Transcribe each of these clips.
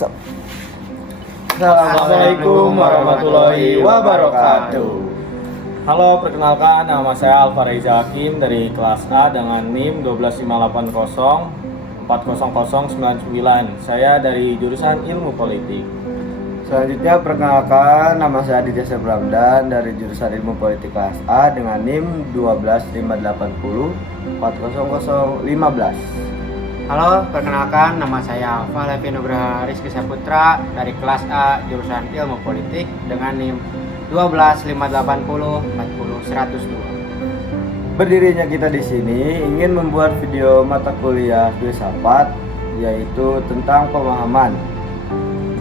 Assalamualaikum warahmatullahi wabarakatuh. Halo, perkenalkan nama saya Alfa Reza Hakim dari kelas A dengan NIM 12580 40099. Saya dari jurusan Ilmu Politik. Selanjutnya perkenalkan nama saya Aditya Sebramdan dari jurusan Ilmu Politik kelas A dengan NIM 12580 40015. Halo, perkenalkan nama saya Alfa Levi Nugraha Rizky Saputra dari kelas A jurusan Ilmu Politik dengan NIM 12580 40102. Berdirinya kita di sini ingin membuat video mata kuliah filsafat yaitu tentang pemahaman.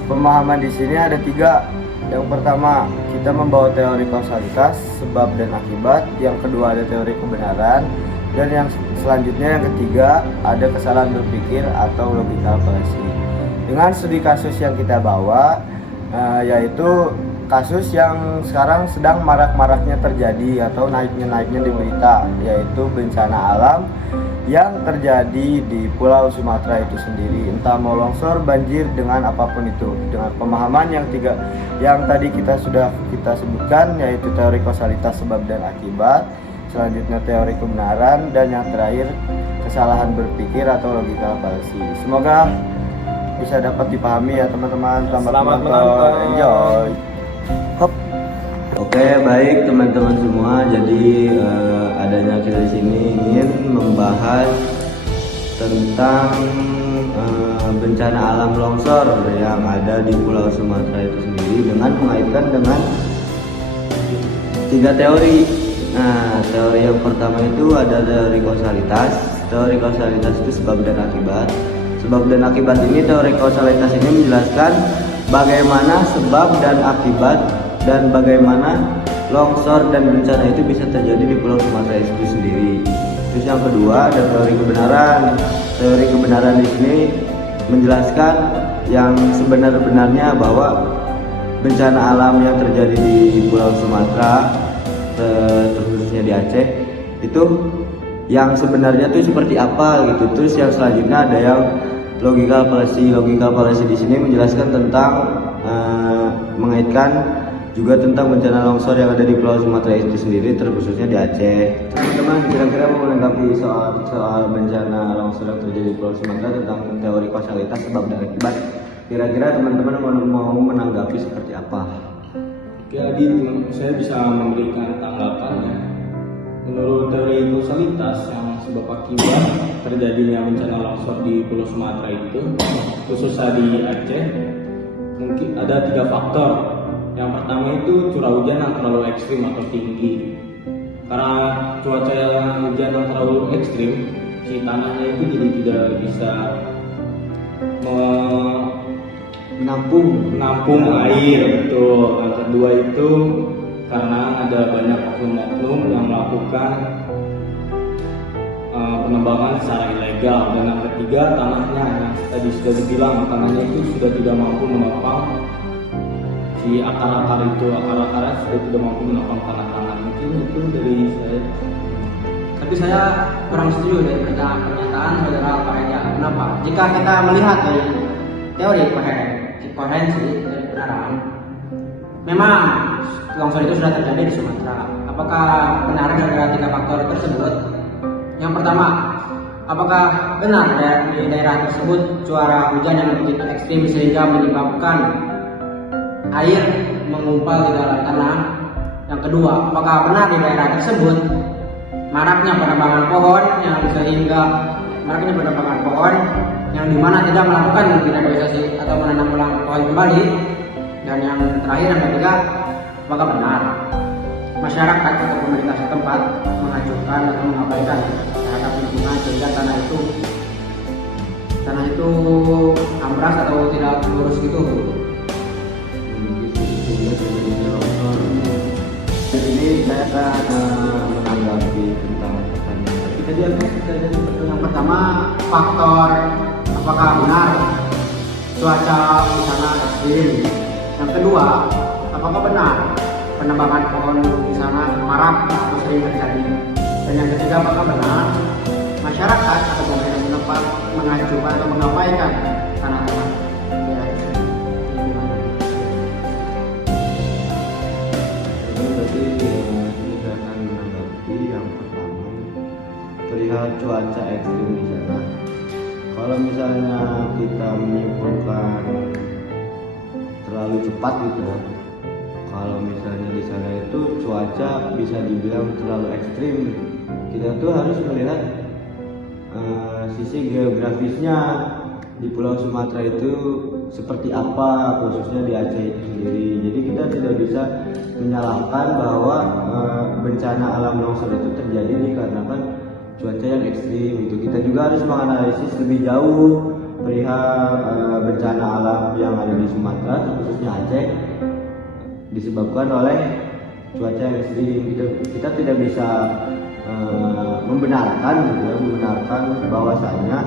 Pemahaman di sini ada 3. Yang pertama, kita membawa teori kausalitas, sebab dan akibat. Yang kedua ada teori kebenaran. Dan yang selanjutnya yang ketiga ada kesalahan berpikir atau logical fallacy. Dengan studi kasus yang kita bawa yaitu kasus yang sekarang sedang marak-maraknya terjadi atau naiknya di berita, yaitu bencana alam yang terjadi di Pulau Sumatera itu sendiri, entah mau longsor, banjir, dengan apapun itu. Dengan pemahaman yang tadi kita sebutkan, yaitu teori kausalitas, sebab dan akibat, selanjutnya teori kebenaran, dan yang terakhir kesalahan berpikir atau logical fallacy. Semoga bisa dapat dipahami ya teman-teman. Selamat menonton. Enjoy. Hop. Oke, baik teman-teman semua. Jadi adanya kita di sini ingin membahas tentang bencana alam longsor yang ada di Pulau Sumatera itu sendiri, dengan mengaitkan dengan 3 teori. Nah, teori yang pertama itu ada teori kausalitas. Teori kausalitas itu sebab dan akibat. Sebab dan akibat ini, teori kausalitas ini menjelaskan bagaimana sebab dan akibat dan bagaimana longsor dan bencana itu bisa terjadi di Pulau Sumatera itu sendiri. Terus yang kedua ada teori kebenaran. Teori kebenaran di sini menjelaskan yang sebenar-benarnya bahwa bencana alam yang terjadi di Pulau Sumatera, terkhususnya di Aceh, itu yang sebenarnya itu seperti apa gitu. Terus yang selanjutnya ada yang logical fallacy. Logical fallacy di sini menjelaskan tentang mengaitkan juga tentang bencana longsor yang ada di Pulau Sumatera itu sendiri, terkhususnya di Aceh. Teman-teman kira-kira mau menanggapi soal bencana longsor yang terjadi di Pulau Sumatera tentang teori kausalitas, sebab dan akibat, kira-kira teman-teman mau menanggapi seperti apa? Jadi saya bisa memberikan tanggapan ya. Menurut teori kausalitas, yang sebab akibat terjadinya bencana longsor di Pulau Sumatera itu, khususnya di Aceh, mungkin ada 3 faktor. Yang pertama itu curah hujan yang terlalu ekstrim atau tinggi. Karena cuaca hujan yang terlalu ekstrim, si tanahnya itu jadi tidak bisa menampung air. Betul. Yang kedua itu karena ada banyak oknum-oknum yang melakukan penebangan secara ilegal. Dan yang ketiga, tanahnya yang tadi sudah dibilang, tanahnya itu sudah tidak mampu menopang si akar-akarnya sudah tidak mampu menopang tanah-tanah. Mungkin itu dari saya. Tapi saya kurang setuju dari pernyataan saudara Alfa Reza. Kenapa? Jika kita melihat dari teori koherensi dari kebenaran, memang longsor itu sudah terjadi di Sumatera. Apakah benar gara-gara 3 faktor tersebut? Yang pertama, apakah benar di daerah tersebut curah hujan yang begitu ekstrim sehingga menyebabkan air mengumpal di dalam tanah? Yang kedua, apakah benar di daerah tersebut maraknya penebangan pohon yang dimana tidak melakukan revitalisasi atau menanam ulang pohon kembali? Dan yang terakhir, yang ketiga, apakah benar masyarakat atau pemerintah setempat mengajukan atau mengabaikan terhadap lingkungan sehingga tanah itu ambras atau tidak lurus gitu? Jadi saya akan menanggapi tentang pertanyaan. Tadi Yang pertama, faktor apakah benar cuaca di sana ekstrim. Yang kedua, apakah benar penebangan pohon di sana marak atau sering terjadi. Dan yang ketiga, apakah benar masyarakat atau pemerintah setempat mengajukan atau mengabaikan tanah-tanah. Ya, misalnya kita menyimpulkan terlalu cepat gitu ya, kalau misalnya di sana itu cuaca bisa dibilang terlalu ekstrim, kita tuh harus melihat sisi geografisnya di Pulau Sumatera itu seperti apa, khususnya di Aceh itu sendiri. Jadi kita tidak bisa menyalahkan bahwa bencana alam longsor itu terjadi dikarenakan cuaca yang ekstrim. Itu kita juga harus menganalisis lebih jauh perihal bencana alam yang ada di Sumatera, khususnya Aceh, disebabkan oleh cuaca yang ekstrim. Kita tidak bisa membenarkan bahwasanya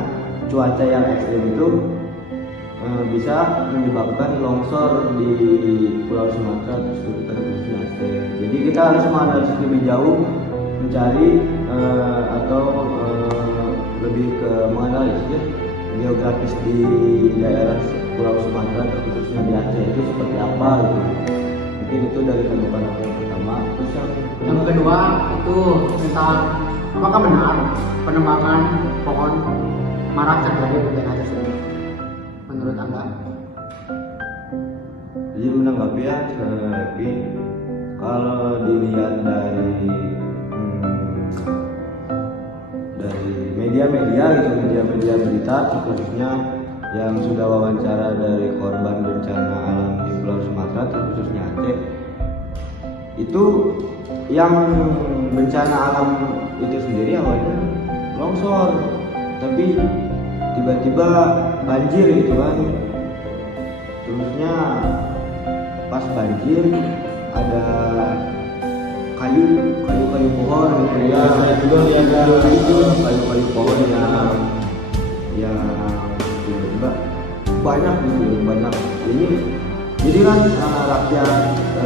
cuaca yang ekstrim itu bisa menyebabkan longsor di Pulau Sumatera khususnya Aceh. Jadi kita harus menganalisis lebih jauh, mencari atau lebih ke menganalisis ya, geografis di daerah Pulau Sumatera khususnya di Aceh itu seperti apa gitu. Mungkin itu dari tanggapan aku yang pertama. Terus Yang kedua itu tentang apakah benar penebangan pohon marak terjadi di daerah tersebut menurut Anda? Jadi menanggapi ya, Epi, kalau dilihat dari media-media gitu, media berita khususnya yang sudah wawancara dari korban bencana alam di Pulau Sumatera terkhususnya Aceh, itu yang bencana alam itu sendiri awalnya longsor, tapi tiba-tiba banjir gitu kan. Terusnya pas banjir ada kayu pohon gitu ya. Saya juga lihat Itu kayu pohon yang tiba-tiba banyak gitu, banyak. Ini jadi kan rakyat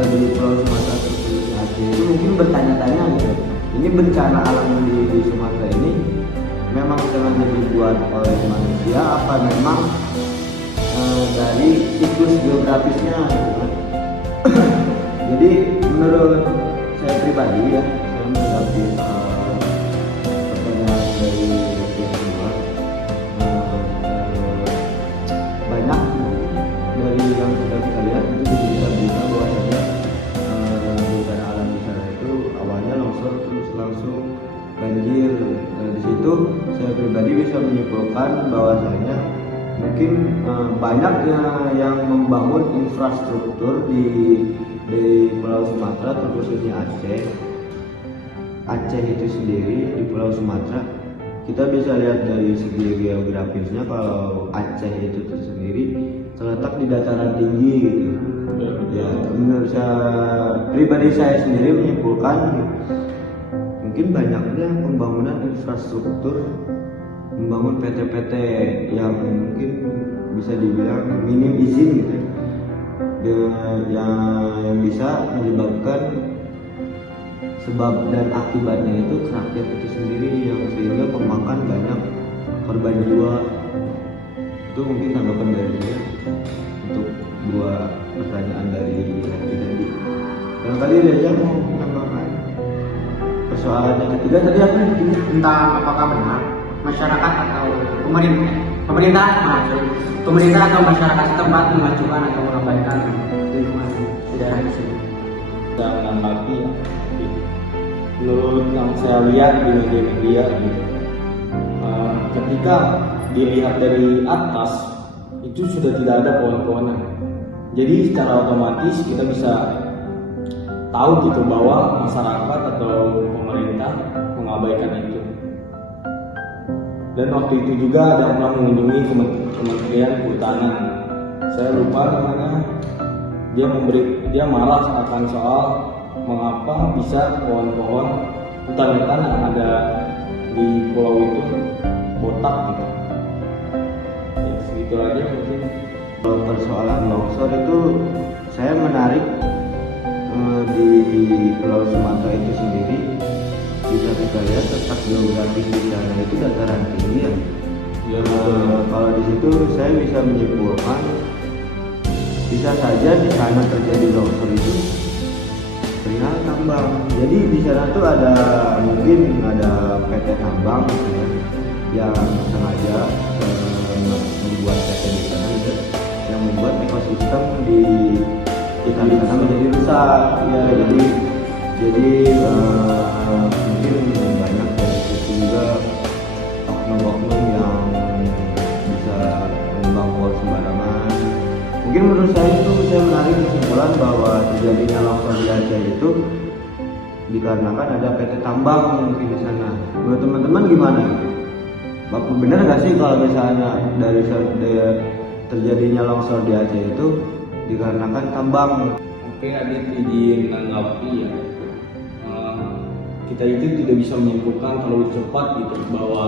di Pulau Sumatera terkhususnya Aceh itu mungkin bertanya-tanya gitu, ini bencana alam di Sumatera ini memang sengaja dibuat oleh manusia apa memang dari siklus geografisnya gitu kan. Jadi menurut saya pribadi ya, saya menanggapi pertanyaan dari yang kedua, banyak dari yang sudah kita lihat itu bisa berita bahwasanya bencana alam di sana itu awalnya longsor terus langsung banjir. Di situ saya pribadi bisa menyimpulkan bahwasanya mungkin banyak yang membangun infrastruktur di Pulau Sumatera terkhususnya Aceh itu sendiri di Pulau Sumatera. Kita bisa lihat dari segi geografisnya kalau Aceh itu tersendiri terletak di dataran tinggi gitu. Ya, menurut pribadi saya sendiri menyimpulkan mungkin banyaknya pembangunan infrastruktur, membangun PT-PT yang mungkin bisa dibilang minim izin gitu, yang bisa menyebabkan sebab dan akibatnya itu rakyat itu sendiri yang sehingga memakan banyak korban jiwa. Itu mungkin tanggapan dari saya untuk dua pertanyaan dari Happy tadi. Barangkali Reza mau menambahkan persoalan yang ketiga tadi apa nih? Tentang apakah benar masyarakat atau pemerintah atau masyarakat setempat mengajukan atau mengabaikan lingkungan di daerah tersebut. Saya menanggapi ya, menurut yang saya lihat di media-media gitu, ketika dilihat dari atas itu sudah tidak ada pohon-pohonan, jadi secara otomatis kita bisa tahu gitu bahwa masyarakat atau pemerintah mengabaikan itu. Dan waktu itu juga ada orang mengunjungi Kementerian Kehutanan, saya lupa namanya, dia marah akan soal mengapa bisa pohon-pohon hutan-hutan yang ada di pulau itu botak gitu. Ya segitu aja mungkin. Kalau persoalan longsor itu saya menarik di Pulau Sumatera itu sendiri bisa kita lihat letak geografis di sana itu dataran tinggi ya. Ya, kalau di situ saya bisa menyimpulkan bisa saja di sana terjadi longsor itu perihal tambang. Jadi di sana tuh mungkin ada PT tambang gitu ya, yang sengaja membuat PT di sana gitu, yang membuat ekosistem di hutan di sana menjadi rusak ya. Jadi mungkin banyak dari situ juga oknum-oknum yang bisa menyumbang pohon sembarangan. Mungkin menurut saya itu saya menarik kesimpulan bahwa terjadinya longsor di Aceh itu dikarenakan ada PT tambang mungkin di sana. Menurut teman-teman gimana? Bapak benar nggak sih kalau misalnya dari terjadinya longsor di Aceh itu dikarenakan tambang? Oke, Adit izin menanggapi ya. Kita itu tidak bisa menyimpulkan terlalu cepat gitu bahwa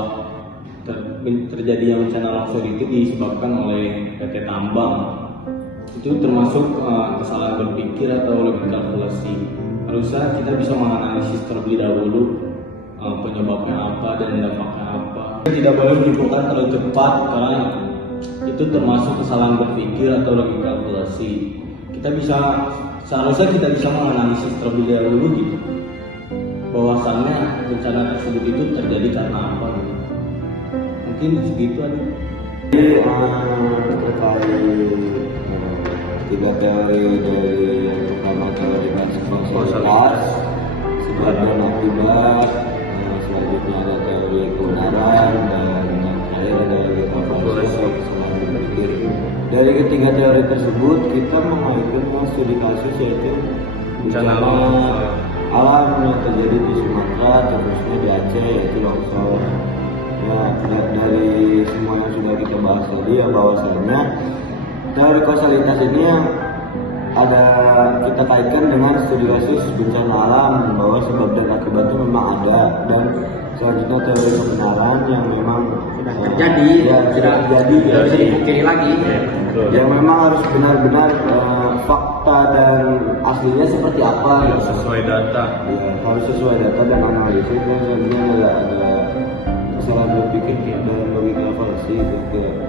terjadinya bencana longsor itu disebabkan oleh PT tambang. Itu termasuk kesalahan berpikir atau lebih kalkulasi. Harusnya kita bisa menganalisis terlebih dahulu penyebabnya apa dan dampaknya apa. Kita tidak boleh menyimpulkan terlalu cepat karena itu termasuk kesalahan berpikir atau lebih kalkulasi. Seharusnya kita bisa menganalisis terlebih dahulu gitu, bahwasannya bencana tersebut itu terjadi karena apa gitu. Mungkin segitu aja. Jadi terkait tiga teori dari yang pertama teori kausalitas, sebab dan akibat, selanjutnya ada teori kebenaran, dan yang terakhir ada kesalahan berpikir. Dari ketiga teori tersebut kita mengaitkan studi kasus yaitu bencana alam yang terjadi di Sumatera, terusnya di Aceh yaitu longsor. Ya, dari semua yang sudah kita bahas tadi ya, bahwasanya teori kausalitas ini yang ada kita kaitkan dengan studi kasus bencana alam, bahwa sebab dan akibat itu memang ada, dan selanjutnya teori kebenaran yang memang sudah terjadi, tidak bisa dipungkiri lagi, yang memang harus benar-benar fakta dan aslinya seperti apa, Sesuai data. ya, harus sesuai data dan analisis. Dan selanjutnya ada kesalahan berpikir dan logika evaluasi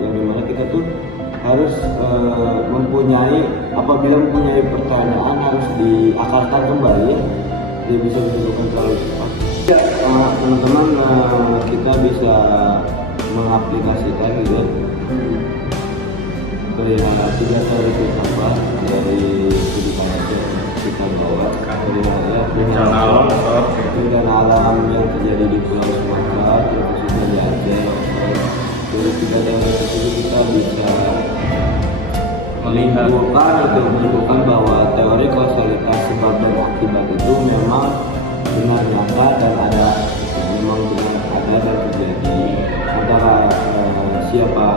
yang dimana kita tuh harus apabila mempunyai pertanyaan harus diakalkan kembali, dia bisa ditentukan terlalu cepat. Ya, teman-teman, kita bisa mengaplikasikan gitu perihal tiga teori filsafat dari studi kasus kita bawa bencana alam yang terjadi di Pulau Sumatera, khususnya di Aceh. Dari tiga teori tersebut kita bisa menyimpulkan bahwa teori kausalitas sebab dan akibat itu memang benar nyata dan memang benar ada dan terjadi antara siapa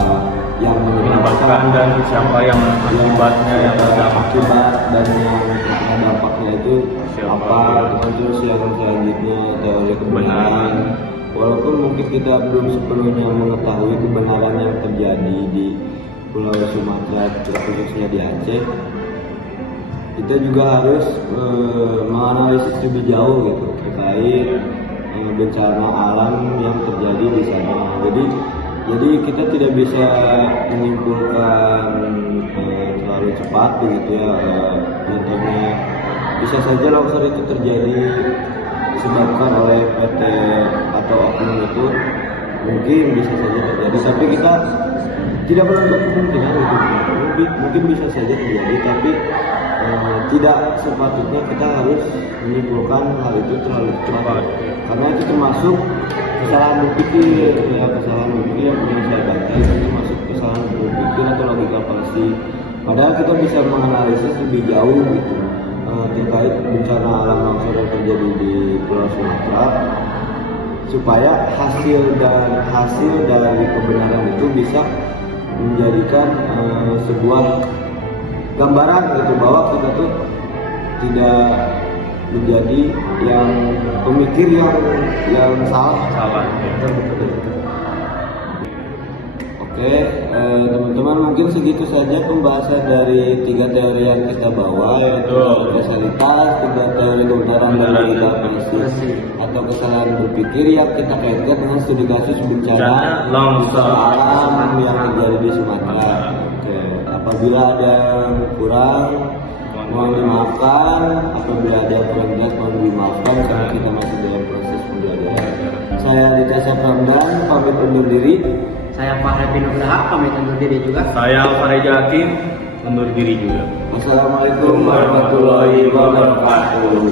yang menyebabkan dan siapa yang akibatnya yang akibat dan yang terkena dampaknya itu apa. Terus yang selanjutnya teori kebenaran, walaupun mungkin kita belum sepenuhnya mengetahui kebenaran yang terjadi di Pulau Sumatera, khususnya di Aceh, kita juga harus menganalisis lebih jauh gitu terkait bencana alam yang terjadi di sana. Jadi kita tidak bisa menyimpulkan terlalu cepat begitu ya. Contohnya bisa saja longsor itu terjadi disebabkan oleh PT atau oknum itu, mungkin bisa saja terjadi, tapi kita tidak menutup kemungkinan itu mungkin bisa saja terjadi, tapi tidak sepatutnya kita harus menyimpulkan hal itu terlalu cepat, karena itu termasuk kesalahan berpikir ya, kesalahan berpikir yang punya saya baca itu termasuk kesalahan berpikir atau logika palsu. Padahal kita bisa menganalisis lebih jauh gitu terkait bencana alam longsor yang terjadi di Pulau Sumatera, supaya hasil dari kebenaran itu bisa menjadikan sebuah gambaran gitu, bahwa kita tuh tidak menjadi yang pemikir yang salah. Oke, teman-teman, mungkin segitu saja pembahasan dari tiga teori yang kita bawa, yaitu kausalitas, tiga teori kebenaran dan logika palsu atau kesalahan berpikir yang kita kaitkan dengan studi kasus bencana longsor alam yang terjadi di Sumatera. Oke, apabila ada yang kurang mohon dimaafkan, apabila ada yang kurang jelas mohon dimaafkan, karena kita masih dalam proses pembelajaran. Saya Dika Sapramdan pamit undur diri. Saya Pak Happy Nugraha pamit undur diri juga. Saya Fareja Hakim undur diri juga. Wassalamualaikum warahmatullahi wabarakatuh.